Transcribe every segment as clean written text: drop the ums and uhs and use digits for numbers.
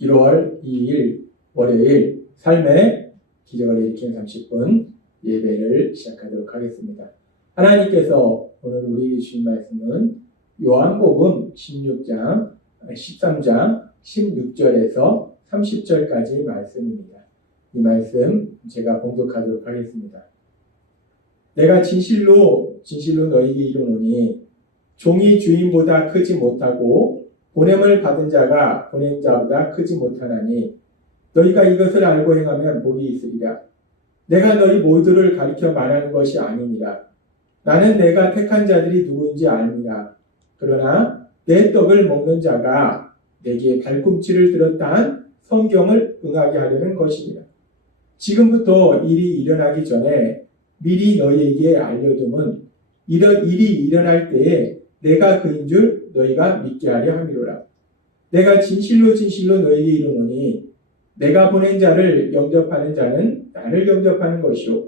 1월 2일 월요일 삶의 기적을 일으키는 30분 예배를 시작하도록 하겠습니다. 하나님께서 오늘 우리에게 주신 말씀은 요한복음 16장, 13장 16절에서 30절까지 말씀입니다. 이 말씀 제가 봉독하도록 하겠습니다. 내가 진실로 너희에게 이르노니 종이 주인보다 크지 못하고 보냄을 받은 자가 보낸 자보다 크지 못하나니 너희가 이것을 알고 행하면 복이 있으리라. 내가 너희 모두를 가리켜 말하는 것이 아니니라. 나는 내가 택한 자들이 누구인지 아니라. 그러나 내 떡을 먹는 자가 내게 발꿈치를 들었다 한 성경을 응하게 하려는 것이니라. 지금부터 일이 일어나기 전에 미리 너희에게 알려둠은 이런 일이 일어날 때에 내가 그인 줄 너희가 믿게 하려 함이로라. 내가 진실로 너희에게 이르노니 내가 보낸 자를 영접하는 자는 나를 영접하는 것이요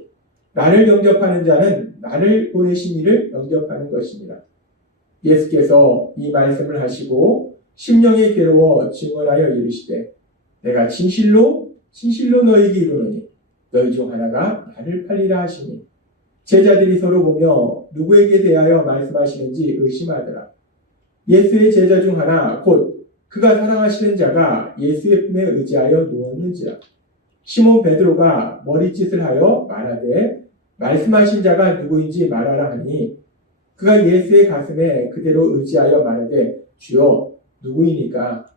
나를 영접하는 자는 나를 보내신 이를 영접하는 것이니라. 예수께서 이 말씀을 하시고 심령에 괴로워 증언하여 이르시되 내가 진실로 너희에게 이르노니 너희 중 하나가 나를 팔리라 하시니 제자들이 서로 보며 누구에게 대하여 말씀하시는지 의심하더라. 예수의 제자 중 하나 곧 그가 사랑하시는 자가 예수의 품에 의지하여 누웠는지라. 시몬 베드로가 머리짓을 하여 말하되 말씀하신 자가 누구인지 말하라 하니 그가 예수의 가슴에 그대로 의지하여 말하되 주여 누구이니까?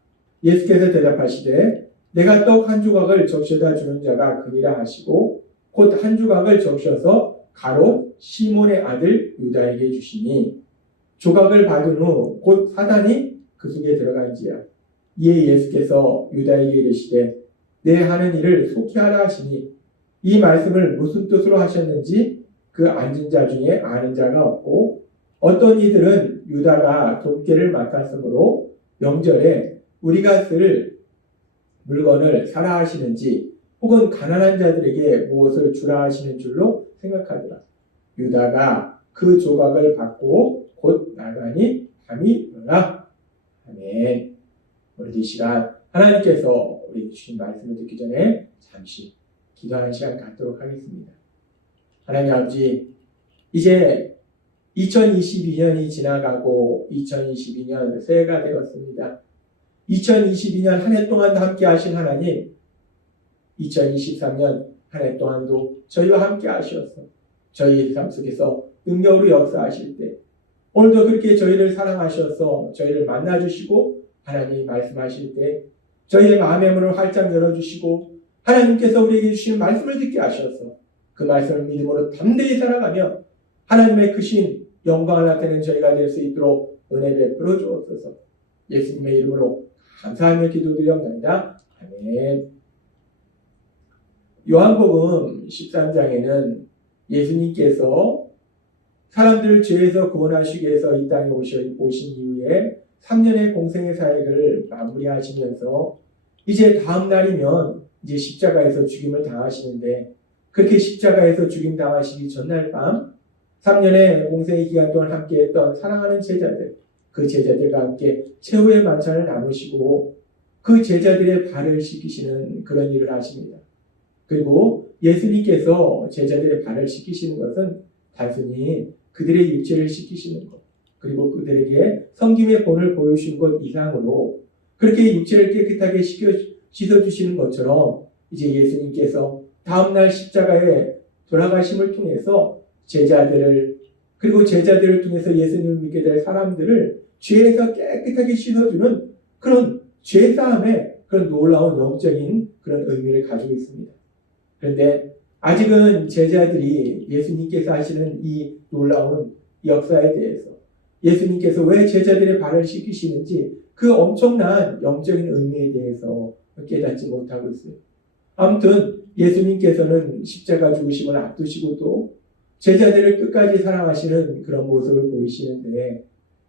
예수께서 대답하시되 내가 떡 한 조각을 적셔다 주는 자가 그니라 하시고 곧 한 조각을 적셔서 가롯 시몬의 아들 유다에게 주시니 조각을 받은 후 곧 사단이 그 속에 들어간지라. 이에 예수께서 유다에게 이르시되 내 하는 일을 속히 하라 하시니 이 말씀을 무슨 뜻으로 하셨는지 그 앉은 자 중에 아는 자가 없고 어떤 이들은 유다가 돈깨를 맡았으므로 명절에 우리가 쓸 물건을 사라 하시는지 혹은 가난한 자들에게 무엇을 주라 하시는 줄로 생각하더라. 유다가 그 조각을 받고 곧 나가니 밤이 일어나. 아멘. 오늘 이 시간 하나님께서 우리 주신 말씀을 듣기 전에 잠시 기도하는 시간 갖도록 하겠습니다. 하나님 아버지, 이제 2022년이 지나가고 2022년 새해가 되었습니다. 2022년 한 해 동안 함께 하신 하나님, 2023년 한 해 동안도 저희와 함께 하시었어. 저희의 삶 속에서 능력으로 역사하실 때 오늘도 그렇게 저희를 사랑하셔서 저희를 만나주시고 하나님 말씀하실 때 저희의 마음의 문을 활짝 열어주시고 하나님께서 우리에게 주시는 말씀을 듣게 하셔서 그 말씀을 믿음으로 담대히 살아가며 하나님의 크신 영광을 나타내는 저희가 될 수 있도록 은혜 베풀어 주옵소서. 예수님의 이름으로 감사하며 기도드리옵나이다. 아멘. 요한복음 13장에는 예수님께서 사람들을 죄에서 구원하시기 위해서 이 땅에 오신 이후에 3년의 공생의 사역을 마무리하시면서 이제 다음 날이면 이제 십자가에서 죽임을 당하시는데 그렇게 십자가에서 죽임 당하시기 전날 밤 3년의 공생의 기간 동안 함께했던 사랑하는 제자들, 그 제자들과 함께 최후의 만찬을 나누시고 그 제자들의 발을 씻기시는 그런 일을 하십니다. 그리고 예수님께서 제자들의 발을 씻기시는 것은 단순히 그들의 육체를 씻기시는 것, 그리고 그들에게 섬김의 본을 보여주신 것 이상으로 그렇게 육체를 깨끗하게 씻어주시는 것처럼 이제 예수님께서 다음날 십자가에 돌아가심을 통해서 제자들을 그리고 제자들을 통해서 예수님을 믿게 될 사람들을 죄에서 깨끗하게 씻어주는 그런 죄사함의 그런 놀라운 영적인 그런 의미를 가지고 있습니다. 그런데 아직은 제자들이 예수님께서 하시는 이 놀라운 역사에 대해서 예수님께서 왜 제자들의 발을 씻기시는지 그 엄청난 영적인 의미에 대해서 깨닫지 못하고 있어요. 아무튼 예수님께서는 십자가 죽으심을 앞두시고도 제자들을 끝까지 사랑하시는 그런 모습을 보이시는데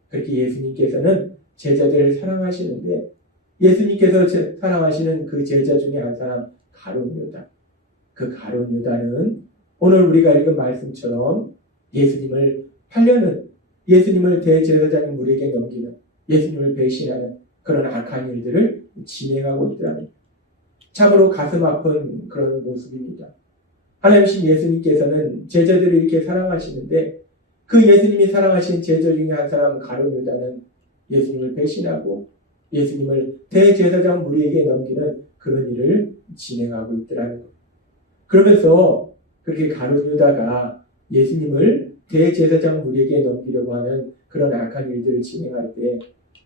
그렇게 예수님께서는 제자들을 사랑하시는데 예수님께서 사랑하시는 그 제자 중에 한 사람 가룟 유다. 그 가룟 유다는 오늘 우리가 읽은 말씀처럼 예수님을 팔려는 예수님을 대제사장인 우리에게 넘기는 예수님을 배신하는 그런 악한 일들을 진행하고 있더랍니다. 참으로 가슴 아픈 그런 모습입니다. 하나님이신 예수님께서는 제자들을 이렇게 사랑하시는데 그 예수님이 사랑하신 제자 중에 한 사람 가룟 유다는 예수님을 배신하고 예수님을 대제사장 무리에게 넘기는 그런 일을 진행하고 있더라는 것. 그러면서 그렇게 가룟 유다가 예수님을 대제사장 무리에게 넘기려고 하는 그런 악한 일들을 진행할 때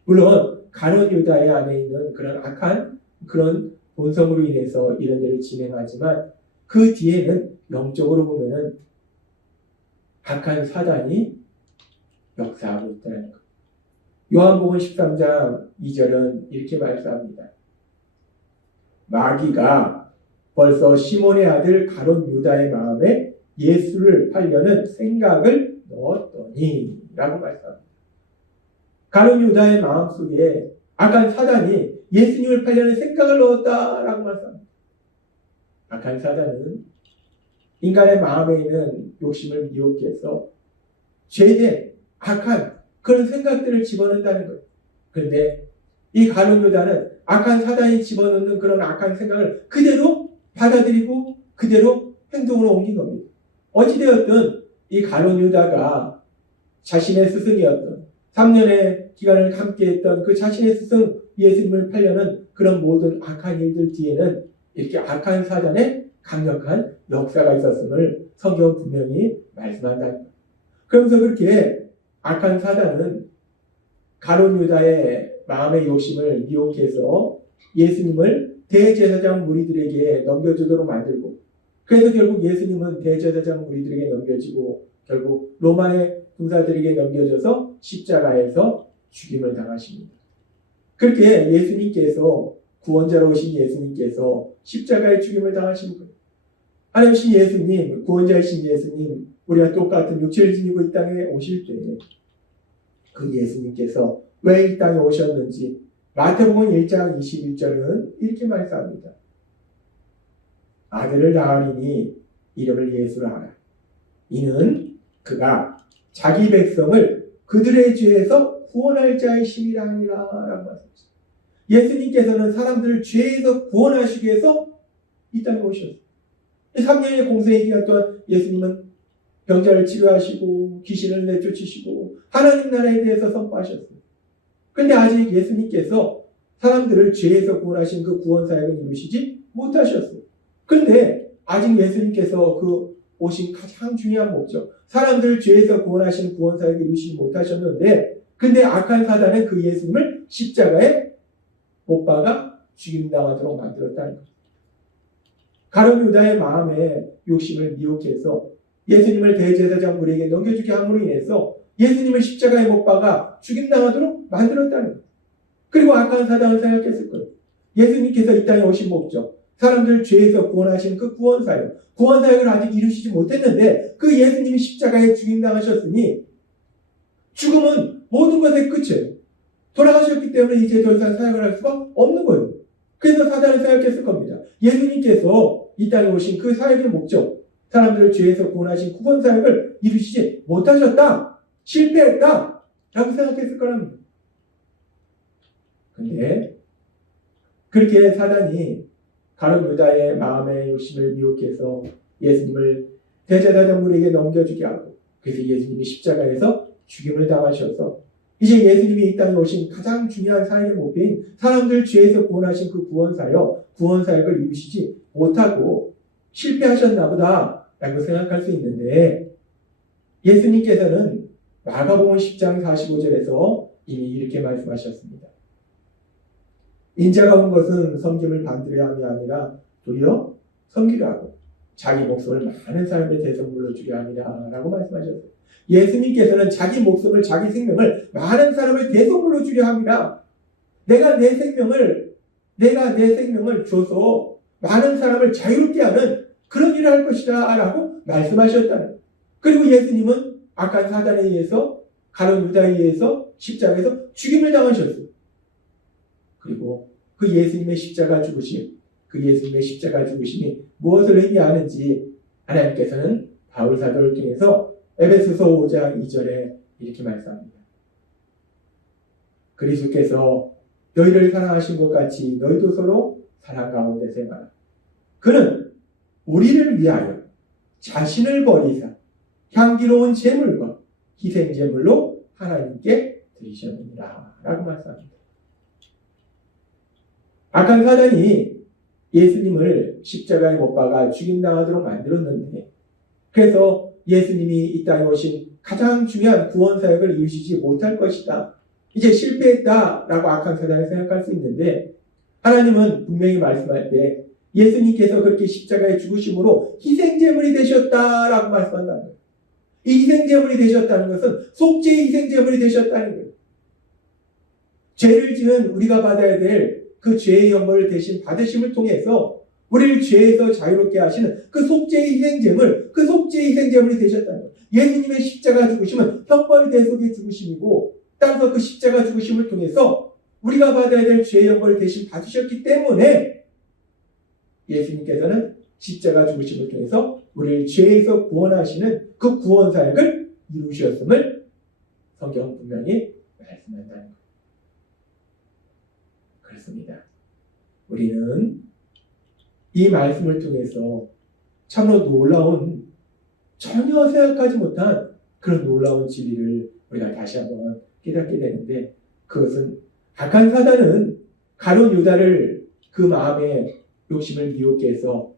물론 가룟 유다의 안에 있는 그런 악한 그런 본성으로 인해서 이런 일을 진행하지만 그 뒤에는 영적으로 보면은 악한 사단이 역사하고 있다는 것. 요한복음 13장 2절은 이렇게 말씀합니다. 마귀가 벌써 시몬의 아들 가룟 유다의 마음에 예수를 팔려는 생각을 넣었더니 라고 말씀합니다. 가룟 유다의 마음속에 악한 사단이 예수님을 팔려는 생각을 넣었다라고 말씀합니다. 악한 사단은 인간의 마음에 있는 욕심을 미혹해서 죄된 악한 그런 생각들을 집어넣는다는 거예요. 그런데 이 가룟 유다는 악한 사단이 집어넣는 그런 악한 생각을 그대로 받아들이고 그대로 행동으로 옮긴 겁니다. 어찌되었든 이 가룟 유다가 자신의 스승이었던 3년의 기간을 함께했던 그 자신의 스승 예수님을 팔려는 그런 모든 악한 일들 뒤에는 이렇게 악한 사단의 강력한 역사가 있었음을 성경은 분명히 말씀한다는 거예요. 그러면서 그렇게 악한 사단은 가룟 유다의 마음의 욕심을 미혹해서 예수님을 대제사장 무리들에게 넘겨주도록 만들고 그래서 결국 예수님은 대제사장 무리들에게 넘겨지고 결국 로마의 군사들에게 넘겨져서 십자가에서 죽임을 당하십니다. 그렇게 예수님께서 구원자로 오신 예수님께서 십자가의 죽임을 당하신 거예요. 하나님이신 예수님, 구원자이신 예수님, 우리가 똑같은 육체를 지니고 이 땅에 오실 때 그 예수님께서 왜 이 땅에 오셨는지 마태복음 1장 21절은 이렇게 말씀합니다. 아들을 낳으리니 이름을 예수라 하라. 이는 그가 자기 백성을 그들의 죄에서 구원할 자이심이라 하니라 라고 말씀하셨습니다. 예수님께서는 사람들을 죄에서 구원하시기 위해서 이 땅에 오셨어요. 3년의 공생의 기간 동안 예수님은 병자를 치료하시고 귀신을 내쫓으시고 하나님 나라에 대해서 선포하셨어요. 그런데 아직 예수님께서 사람들을 죄에서 구원하신 그 구원 사역을 이루시지 못하셨어요. 그런데 아직 예수님께서 그 오신 가장 중요한 목적, 사람들을 죄에서 구원하신 구원 사역을 이루시지 못하셨는데 근데 악한 사단은 그 예수님을 십자가에 못 박아 죽임당하도록 만들었다는 거예요. 가룟 유다의 마음에 욕심을 미혹해서 예수님을 대제사장 무리에게 넘겨주게 함으로 인해서 예수님을 십자가에 못 박아 죽임당하도록 만들었다는 거예요. 그리고 악한 사단은 생각했을 거예요. 예수님께서 이 땅에 오신 목적, 사람들을 죄에서 구원하신 그 구원사역을 아직 이루시지 못했는데 그 예수님이 십자가에 죽임당하셨으니 죽음은 모든 것의 끝이에요. 돌아가셨기 때문에 이제 더 이상 사역을 할 수가 없는 거예요. 그래서 사단은 생각했을 겁니다. 예수님께서 이 땅에 오신 그 사역의 목적, 사람들을 죄에서 구원하신 구원 사역을 이루시지 못하셨다, 실패했다 라고 생각했을 거랍니다. 근데 그렇게 사단이 가룟 유다의 마음의 욕심을 미혹해서 예수님을 대제사장들에게 넘겨주게 하고 그래서 예수님이 십자가에서 죽임을 당하셔서 이제 예수님이 이 땅에 오신 가장 중요한 사역의 목표인 사람들 죄에서 구원하신 그 구원사역을 이루시지 못하고 실패하셨나 보다 라고 생각할 수 있는데 예수님께서는 마가복음 10장 45절에서 이미 이렇게 말씀하셨습니다. 인자가 온 것은 섬김을 받으려 함이 아니라 도리어 섬기려 하고 자기 목숨을 많은 사람의 대성물로 주려 함이라 라고 말씀하셨어요. 예수님께서는 자기 목숨을, 자기 생명을 많은 사람의 대성물로 주려 합니다. 내가 내 생명을 줘서 많은 사람을 자유롭게 하는 그런 일을 할 것이다 라고 말씀하셨다는. 그리고 예수님은 악한 사단에 의해서 가룟 유다에 의해서 십자가에서 죽임을 당하셨어요. 그리고 그 예수님의 십자가 죽으심이 무엇을 의미하는지 하나님께서는 바울 사도를 통해서 에베소서 5장 2절에 이렇게 말씀합니다. 그리스도께서 너희를 사랑하신 것 같이 너희도 서로 사랑 가운데 생활하라. 그는 우리를 위하여 자신을 버리사 향기로운 제물과 희생 제물로 하나님께 드리셨느니라 라고 말씀합니다. 악한 사단이 예수님을 십자가에 못 박아 죽임당하도록 만들었는데, 그래서 예수님이 이 땅에 오신 가장 중요한 구원 사역을 이루시지 못할 것이다, 이제 실패했다라고 악한 사단이 생각할 수 있는데, 하나님은 분명히 말씀할 때 예수님께서 그렇게 십자가에 죽으심으로 희생제물이 되셨다라고 말씀한다는 거예요. 이 희생제물이 되셨다는 것은 속죄의 희생제물이 되셨다는 거예요. 죄를 지은 우리가 받아야 될 그 죄의 형벌을 대신 받으심을 통해서 우리를 죄에서 자유롭게 하시는 그 속죄의 희생제물, 그 속죄의 희생제물이 되셨다는 거예요. 예수님의 십자가 죽으심은 형벌 대속의 죽으심이고, 따라서 그 십자가 죽으심을 통해서 우리가 받아야 될 죄의 형벌을 대신 받으셨기 때문에 예수님께서는 십자가 죽으심을 통해서 우리를 죄에서 구원하시는 그 구원 사역을 이루셨음을 성경은 분명히 말씀한다는 거예요. 그렇습니다. 우리는 이 말씀을 통해서 참으로 놀라운, 전혀 생각하지 못한 그런 놀라운 진리를 우리가 다시 한번 깨닫게 되는데, 그것은 악한 사단은 가룟 유다를 그 마음의 욕심을 미혹게 해서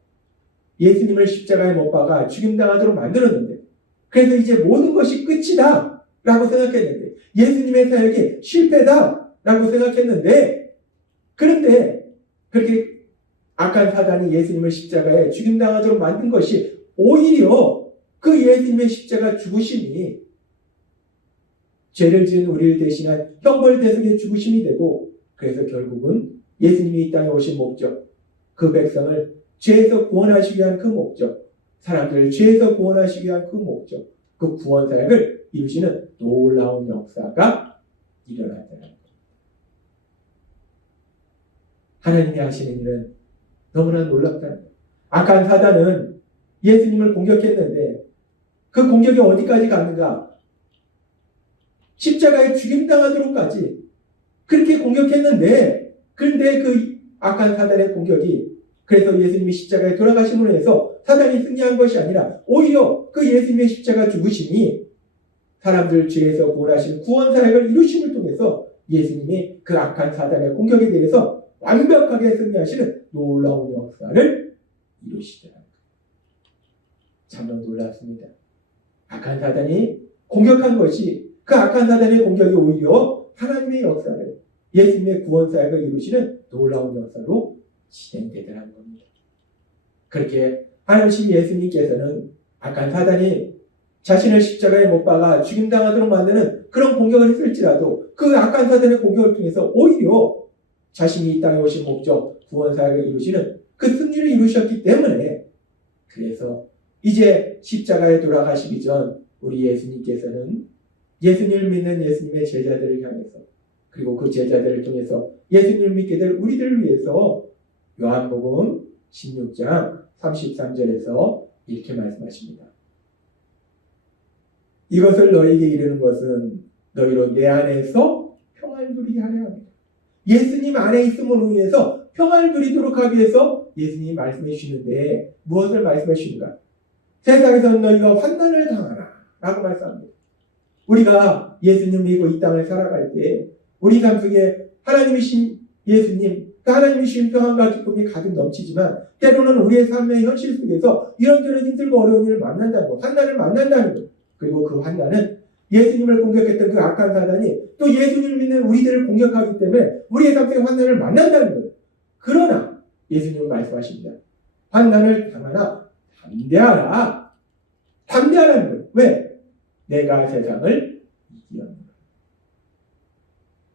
예수님을 십자가에 못 박아 죽임당하도록 만들었는데, 그래서 이제 모든 것이 끝이다 라고 생각했는데, 예수님의 사역이 실패다 라고 생각했는데, 그런데 그렇게 악한 사단이 예수님을 십자가에 죽임당하도록 만든 것이 오히려 그 예수님의 십자가 죽으심이 죄를 지은 우리를 대신한 형벌 대속의 죽으심이 되고, 그래서 결국은 예수님이 이 땅에 오신 목적, 그 백성을 죄에서 구원하시기 위한 그 목적, 사람들을 죄에서 구원하시기 위한 그 목적, 그 구원 사역을 이루시는 놀라운 역사가 일어났다는 겁니다. 하나님이 하시는 일은 너무나 놀랍다는 거예요. 악한 사단은 예수님을 공격했는데 그 공격이 어디까지 갔는가? 십자가에 죽임당하도록까지 그렇게 공격했는데, 그런데 그 악한 사단의 공격이, 그래서 예수님이 십자가에 돌아가심으로 해서 사단이 승리한 것이 아니라 오히려 그 예수님의 십자가 죽으심이 사람들 죄에서 구원하신 구원 사역을 이루심을 통해서 예수님이 그 악한 사단의 공격에 대해서 완벽하게 승리하시는 놀라운 역사를 이루시더라고요. 참으로 놀랍습니다. 악한 사단이 공격한 것이, 그 악한 사단의 공격이 오히려 하나님의 역사를, 예수님의 구원 사역을 이루시는 놀라운 역사로 진행되더라는 겁니다. 그렇게 하나님 예수님께서는 악한 사단이 자신을 십자가에 못 박아 죽임당하도록 만드는 그런 공격을 했을지라도 그 악한 사단의 공격을 통해서 오히려 자신이 이 땅에 오신 목적, 구원 사역을 이루시는 그 승리를 이루셨기 때문에, 그래서 이제 십자가에 돌아가시기 전 우리 예수님께서는 예수님을 믿는 예수님의 제자들을 향해서, 그리고 그 제자들을 통해서 예수님을 믿게 될 우리들을 위해서 요한복음 16장 33절에서 이렇게 말씀하십니다. 이것을 너희에게 이르는 것은 너희로 내 안에서 평안을 누리게 하려 합니다. 예수님 안에 있음으로 인해서 평안을 누리도록 하기 위해서 예수님이 말씀해 주시는데, 무엇을 말씀해 주시는가? 세상에서 너희가 환난을 당하라 라고 말씀합니다. 우리가 예수님 믿고 이 땅을 살아갈 때 우리 삶 속에 하나님이신 예수님, 그 하나님이신 평안과 기쁨이 가득 넘치지만, 때로는 우리의 삶의 현실 속에서 이런저런 힘들고 어려운 일을 만난다는 것, 환난을 만난다는 것, 그리고 그 환난은 예수님을 공격했던 그 악한 사단이 또 예수님을 믿는 우리들을 공격하기 때문에 우리의 삶 속에 환난을 만난다는 거예요. 그러나 예수님은 말씀하십니다. 환난을 당하나 담대하라. 담대하라는 거예요. 왜? 내가 세상을 이기었노라.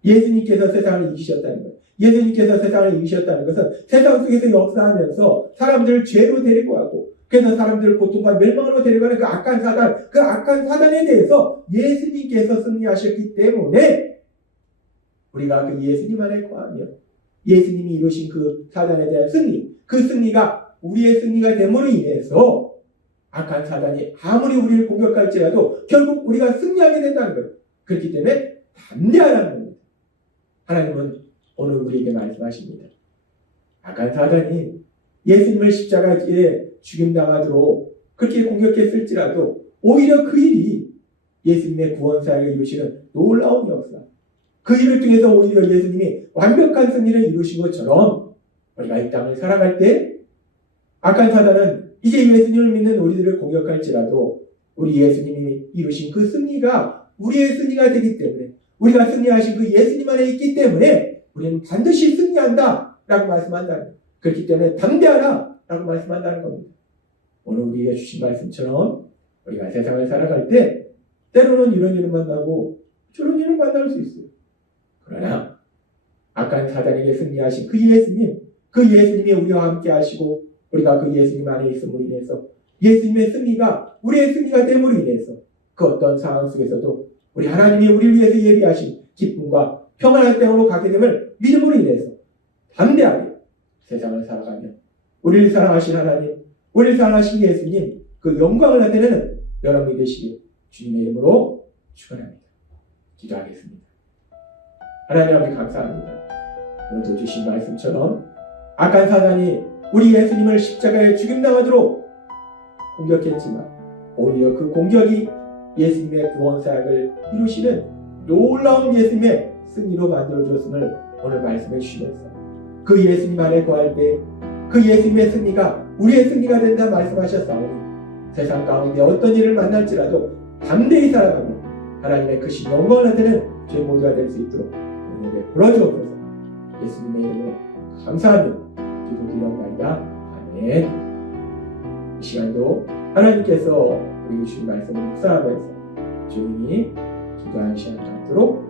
예수님께서 세상을 이기셨다는 거예요. 예수님께서 세상을 이기셨다는 것은 세상 속에서 역사하면서 사람들을 죄로 데리고 가고, 그래서 사람들을 고통과 멸망으로 데려가는 그 악한 사단, 그 악한 사단에 대해서 예수님께서 승리하셨기 때문에 우리가 그 예수님 안에 거하며 예수님이 이루신 그 사단에 대한 승리, 그 승리가 우리의 승리가 됨으로 인해서 악한 사단이 아무리 우리를 공격할지라도 결국 우리가 승리하게 된다는 거예요. 그렇기 때문에 담대하라는 겁니다. 하나님은 오늘 우리에게 말씀하십니다. 악한 사단이 예수님을 십자가에 죽임당하도록 그렇게 공격했을지라도 오히려 그 일이 예수님의 구원사역을 이루시는 놀라운 역사, 그 일을 통해서 오히려 예수님이 완벽한 승리를 이루신 것처럼 우리가 이 땅을 살아갈 때 악한 사단은 이제 예수님을 믿는 우리들을 공격할지라도 우리 예수님이 이루신 그 승리가 우리의 승리가 되기 때문에, 우리가 승리하신 그 예수님 안에 있기 때문에 우리는 반드시 승리한다 라고 말씀한다는 거예요. 그렇기 때문에 담대하라 라고 말씀한다는 겁니다. 오늘 우리에게 주신 말씀처럼 우리가 세상을 살아갈 때 때로는 이런 일을 만나고 저런 일을 만날 수 있어요. 그러나 악한 사단에게 승리하신 그 예수님이 우리와 함께 하시고 우리가 그 예수님 안에 있음으로 인해서 예수님의 승리가 우리의 승리가 됨으로 인해서 그 어떤 상황 속에서도 우리 하나님이 우리를 위해서 예비하신 기쁨과 평안한 땅으로 가게 됨을 믿음으로 인해서 담대하게 세상을 살아가며 우리를 사랑하신 하나님, 우리를 사랑하신 예수님 그 영광을 나타내는 여러분이 되시길 주님의 이름으로 축원합니다. 기도하겠습니다. 하나님 아버지 감사합니다. 오늘도 주신 말씀처럼 악한 사단이 우리 예수님을 십자가에 죽임당하도록 공격했지만 오히려 그 공격이 예수님의 구원사역을 이루시는 놀라운 예수님의 승리로 만들어줬음을 오늘 말씀해 주시면서 그 예수님 안에 거할 때 그 예수님의 승리가 우리의 승리가 된다 말씀하셨사오니 세상 가운데 어떤 일을 만날지라도 담대히 살아가며 하나님의 크신 영광을 나타내는 죄 모두가 될 수 있도록 은혜를 베풀어주옵소서. 예수님의 이름으로 감사하며 기도드리옵나이다. 아멘. 이 시간도 하나님께서 우리 주신 말씀을 묵상하면서 조용히 기도하는 시간 갖도록